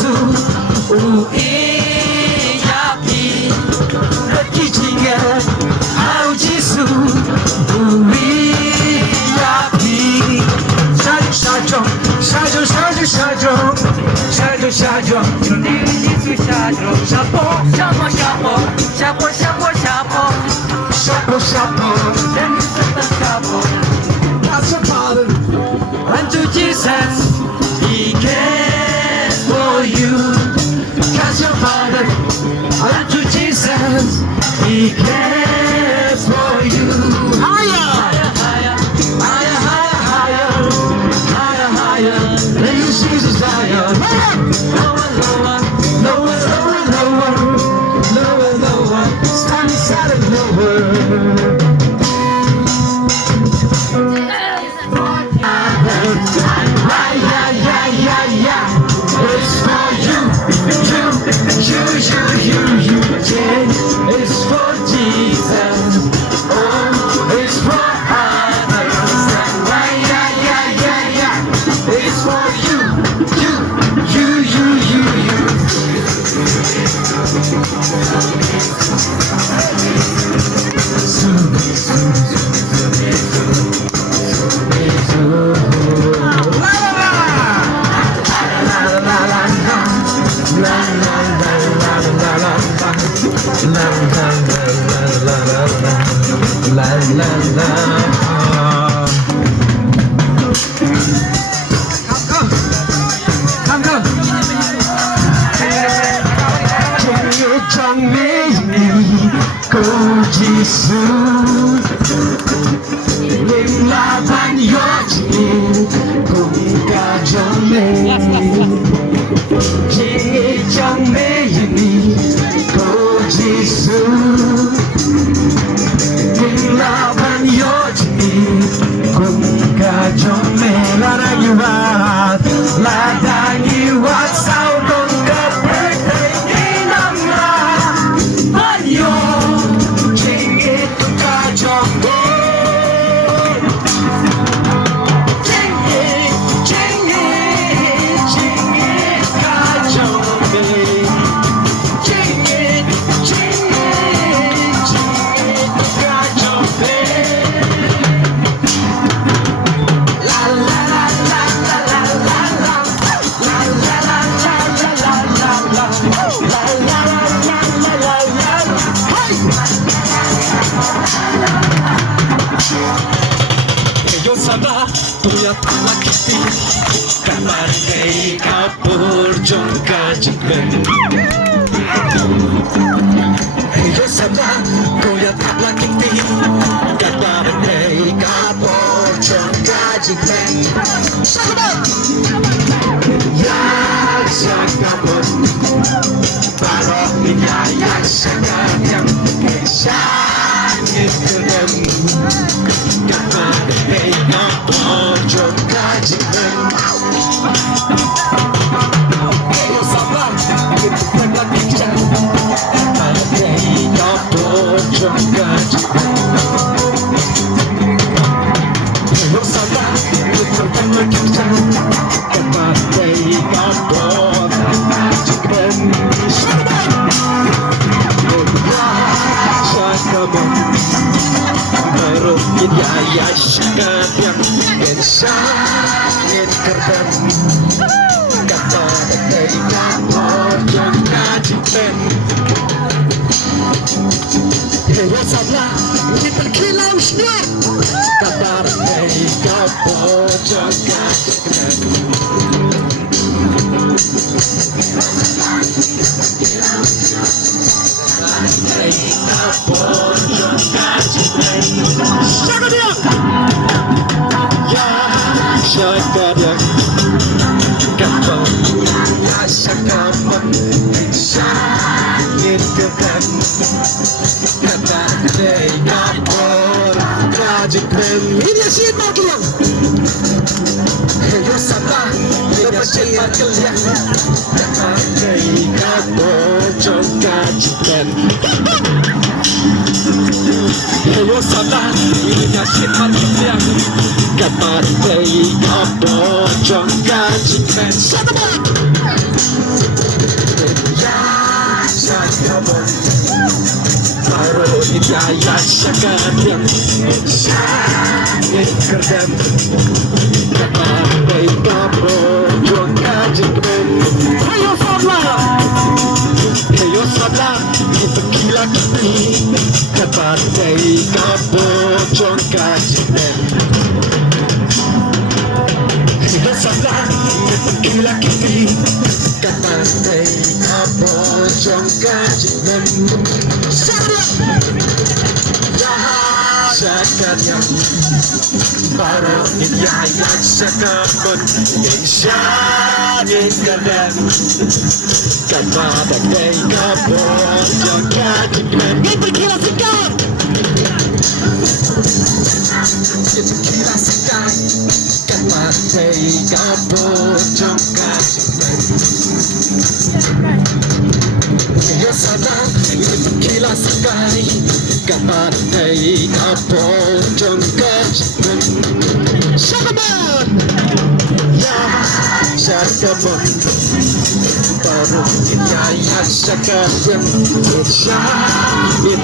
지수 우이 야비 기징에 아우 지수 우이 야비 사줘 사줘 사줘 사줘 사줘 사줘 준비 지수 사줘 샤포 샤포 샤포 샤포 샤포 샤포 샤포 샤포 샤포 That's a father unto Jesus He cares for you Cast your father unto Jesus He cares for you Higher higher higher higher higher higher higher Let you see desire Lower lower lower lower lower lower lower Stand inside of lower You, yeah, it's for Jesus. Oh, it's for others. Yeah. It's for 지수 림라반 여진 공가정매 지정매이니 고지수 림라반 여진 공가정매 라랑이와 라당이와 싸우던 카페이 남아 반요 Tuya pamakiti Kamar kay kapur Jongka jikben Yo sama Tuya pamakiti Kamar kay kapur Jongka jikben Yak sakapun Paroh niya yak sakanyang Sakit kedem Kamar kay kapur Jongka jikben Yo sama Tuya pamakiti Kamar kay kapur Jongka jikben Yo sama Tuya pamakiti Kamar kay kapur Jikben Yaya syakadang Insangit kerban Kata datai kapor Jongka jikben Ya sablah Ini terkilau semua Kata datai kapor Jongka jikben Kapor Jongka jikben Syakadang Ya syakadang Kapor Ya syakadang Insangit kerban Kata datai kapor Jikben Ini asyik makilang Yo sabah Lepas kalian Kata datai kapor Jongka jikben Yo sabah Ini asyik makilang Kata datai kapor Jongka jikben Syakadang я шагаю, шагает кардем, капай добро, жонкачик мен. Hayo sabla, ipakila kiti, kapatay kapo, jongkachik men. Hayo sabla, ipakila kiti, kapatay kapo, jongkachik men. Şakanya Baro yayak şakakon İnşanin kadem Kapadak day kapon Jongkachikmen Ipakila sikap Ipakila sikap Kapadak day kapon Jongkachikmen Hayo sabla ipakila sikap Kapatay kapon jongkachikmen. Shakaman! Shakaman Baru yayak shakaman Shakaman